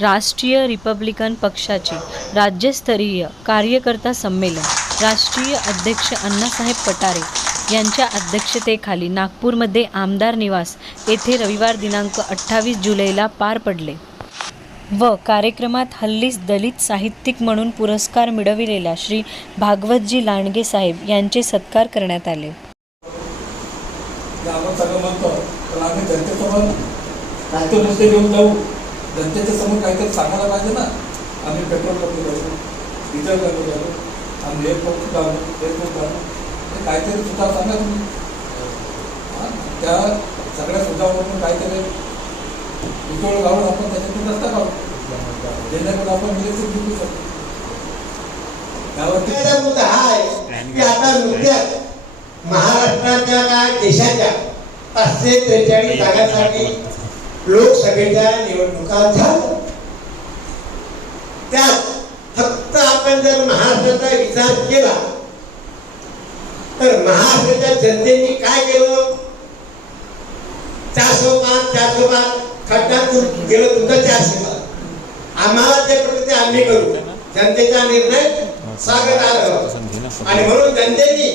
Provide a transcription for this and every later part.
राष्ट्रीय रिपब्लिकन पक्षाचे राज्यस्तरीय कार्यकर्ता संमेलन. राष्ट्रीय अध्यक्ष अण्णासाहेब पटारे यांच्या अध्यक्षतेखाली नागपूरमध्ये आमदार निवास येथे रविवार दिनांक अठ्ठावीस जुलैला पार पडले. व कार्यक्रमात हल्लीच दलित साहित्यिक म्हणून पुरस्कार मिळविलेल्या श्री भागवतजी लांडगे साहेब यांचे सत्कार करण्यात आले. आपण जनतेच्या समोर काहीतरी सांगायला पाहिजे ना. आम्ही पेट्रोल कमी करू डिझेल कमी करू आम्ही हे खूप जाऊ हे खूप जाऊ हे काहीतरी सुद्धा सांगा तुम्ही. त्या सगळ्या सुद्धावरून काहीतरी विकोळ लावून आपण त्याच्यातून रस्ता काढू. जेणेकरून आपण इलेक्ट्रिक जिंकू शकतो त्यावरती मुद्दा हा आहे की आता नुकत्याच महाराष्ट्राच्या काय देशाच्या पाचशे त्रेचाळीस जागासाठी लोकसभेच्या निवडणुका झाल्या त्यात फक्त आपण जर महाराष्ट्राचा विचार केला तर महाराष्ट्राच्या जनतेने काय केलं? चारशे पाच चारशे पाच खड्ड्यात तुम- गेलं तुमचं चारशे पाच. आम्हाला ते प्रति आम्ही करू. जनतेचा निर्णय स्वागत आलं आणि म्हणून जनतेने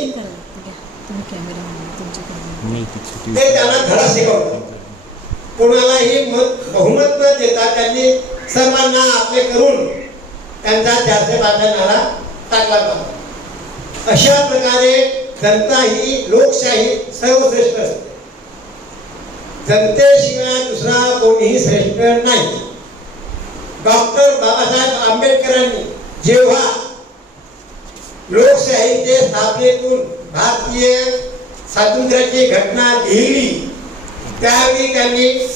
ते त्यांना धडा शिकवलं कोणालाही मत बहुमत न देता त्यांनी सर्वांना आपले करून त्यांचा चारशे पाचशे नारा टाकला होता अशा प्रकारे जनता ही लोकशाही सर्वश्रेष्ठ असते. जनतेशिवाय दुसरा कोणीही श्रेष्ठ नाही. डॉक्टर बाबासाहेब आंबेडकरांनी जेव्हा लोकशाहीचे स्थापनेतून भारतीय स्वातंत्र्याची घटना लिहिली त्यावेळी त्यांनी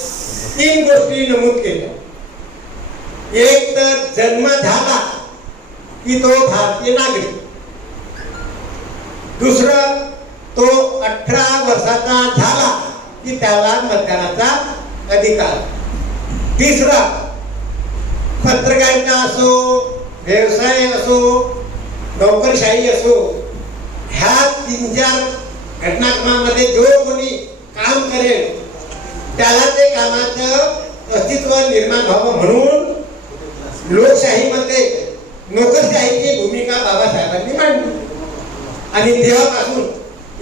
तीन गोष्टी नमूद केल्या. एक तर जन्म झाला की तो भारतीय नागरिक. दुसरं तो अठरा वर्षाचा झाला की त्याला मतदानाचा अधिकार. तिसरा पत्रकारिता असो व्यवसाय असो नोकरशाही असो ह्या तीन चार घटनाक्रमामध्ये जो कोणी काम करेल त्याला ते कामाचं अस्तित्व निर्माण व्हावं म्हणून लोकशाहीमध्ये नोकरशाहीची भूमिका बाबासाहेबांनी मांडली. आणि तेव्हापासून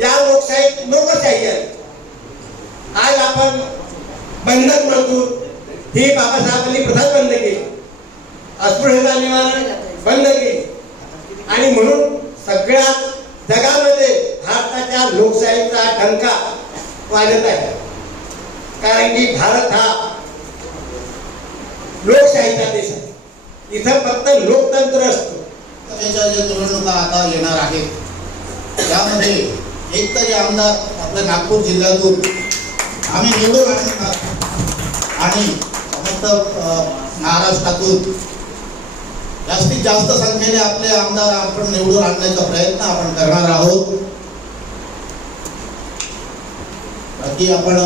या लोकशाहीत नोकरशाही आहे आज आपण बंधक मजदूर ही बाबासाहेबांनी प्रथा बंद केली. अस्पृश्यता निवारण बंद केली. आणि म्हणून सगळ्या जगामध्ये भारताच्या लोकशाहीचा डंका वाजत आहे. कारण की भारत हा लोकशाहीचा देश आहे. इथं फक्त लोकतंत्र असतो. त्याच्या ज्या निवडणुका आता येणार आहेत त्यामध्ये एक तरी आमदार आपल्या नागपूर जिल्ह्यातून आम्ही निवडून आणणार आणि समस्त महाराष्ट्रातून जास्तीत जास्त संख्येने आपले आमदार आपण निवडून आणण्याचा प्रयत्न आपण करणार आहोत. बाकी आपण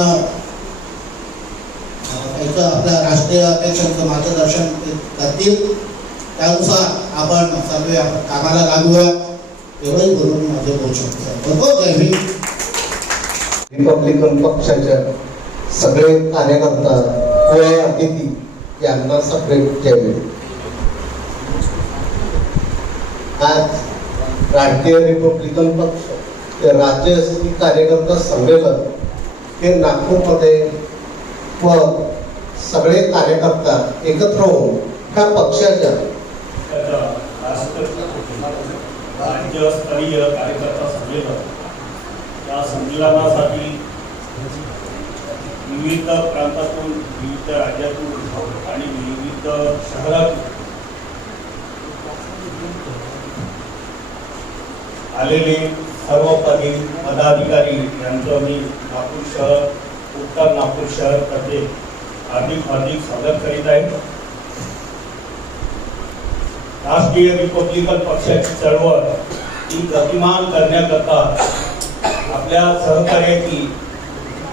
याचं आपल्या राष्ट्रीय अध्यक्षांचं मार्गदर्शन करतील. त्यानुसार आपण सर्व कामाला लागूया एवढंही बोलून माझे बोलू शकतो. बरोबर रिपब्लिकन पक्षाच्या सगळे कार्यकर्ता व अतिथी यांना सगळे केले. आज राष्ट्रीय रिपब्लिकन पक्ष ते राज्यस्तरीय कार्यकर्ता संमेलन हे नागपूरमध्ये व सगळे कार्यकर्ता एकत्र होऊन ह्या पक्षाच्या राज्यस्तरीय कार्यकर्ता संमेलन. या संमेलनासाठी विविध प्रांतातून विविध राज्यातून आणि विविध शहरातून आलेले सर्व पदाधिकारी यांचं मी नागपूर शहर उत्तर नागपूर शहर तर्फे हार्दिक हार्दिक स्वागत करीत आहे. राष्ट्रीय रिपब्लिकन पक्षाची चळवळ ही गतिमान करण्याकरता आपल्या सहकार्याची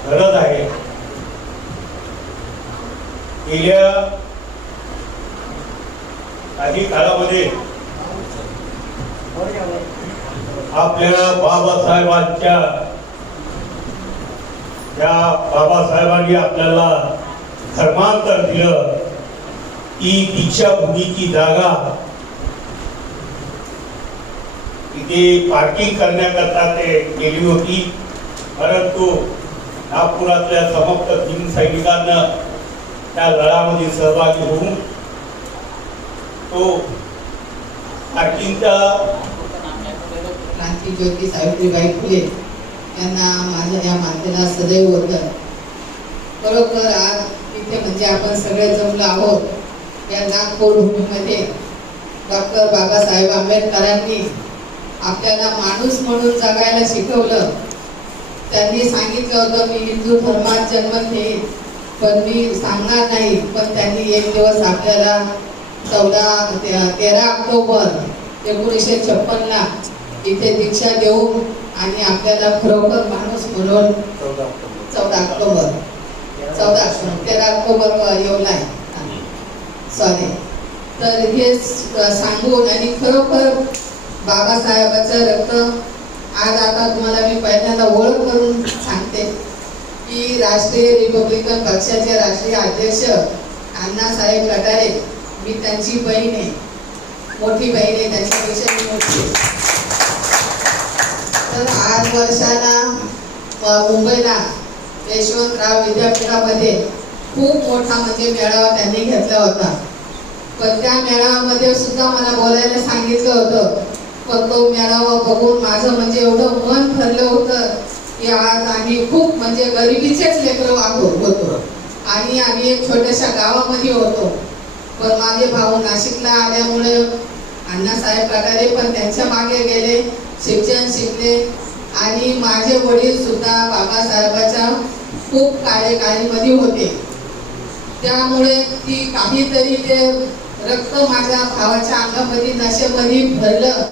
गरज आहे. गेल्या काही काळामध्ये आपल्या बाबासाहेबांच्या त्या बाबासाहेबांनी आपल्याला धर्मांतर दिलं की तिच्या भूमीची जागा तिथे पार्किंग करण्याकरता ते गेली होती. परंतु नागपुरातल्या समप्त तीन सैनिकांना त्या लढामध्ये सहभागी होऊन तो पार्किंगचा क्रांतीज्योती सावित्रीबाई फुले यांना माझ्या या मातेला सदैव वंदन. खरोखर आज इथे म्हणजे आपण सगळे जमलो आहोत. या नागपूर भूमीमध्ये डॉक्टर बाबासाहेब आंबेडकरांनी आपल्याला माणूस म्हणून जगायला शिकवलं. त्यांनी सांगितलं होतं मी हिंदू धर्मात जन्म घेईन पण मी सांगणार नाही पण त्यांनी एक दिवस आपल्याला चौदा ते- तेरा ऑक्टोबर एकोणीसशे छप्पनला इथे दीक्षा देऊन आणि आपल्याला खरोखर माणूस म्हणून चौदा ऑक्टोबर. चौदा ऑक्टोबर तेरा ऑक्टोबर येवलाय सॉरी तर हे सांगून आणि खरोखर बाबासाहेबाचं रक्त आज आता तुम्हाला मी पहिल्यांदा ओळख करून सांगते की राष्ट्रीय रिपब्लिकन पक्षाचे राष्ट्रीय अध्यक्ष अण्णासाहेब कटारे मी त्यांची बहीण आहे मोठी बहीण आहे त्यांच्यापेक्षा मी मोठी तर आठ वर्षाला मुंबईला यशवंतराव विद्यापीठामध्ये खूप मोठा म्हणजे मेळावा त्यांनी घेतला होता. पण त्या मेळाव्यामध्ये सुद्धा मला बोलायला सांगितलं होतं पण तो मेळावा बघून माझं म्हणजे एवढं मन भरलं होतं की आज आम्ही खूप म्हणजे गरिबीचेच लेकरं वागतो होतो. आणि आम्ही एक छोट्याशा गावामध्ये होतो. पण माझे भाऊ नाशिकला आल्यामुळे अण्णासाहेब प्रकारे पण त्यांच्या मागे गेले शिक्षण शिकले आणि माझे वडील सुद्धा बाबासाहेबाच्या खूप कार्यकारीमध्ये होते. त्यामुळे ती काहीतरी ते रक्त माझ्या भावाच्या अंगामध्ये नशेमध्ये भरलं.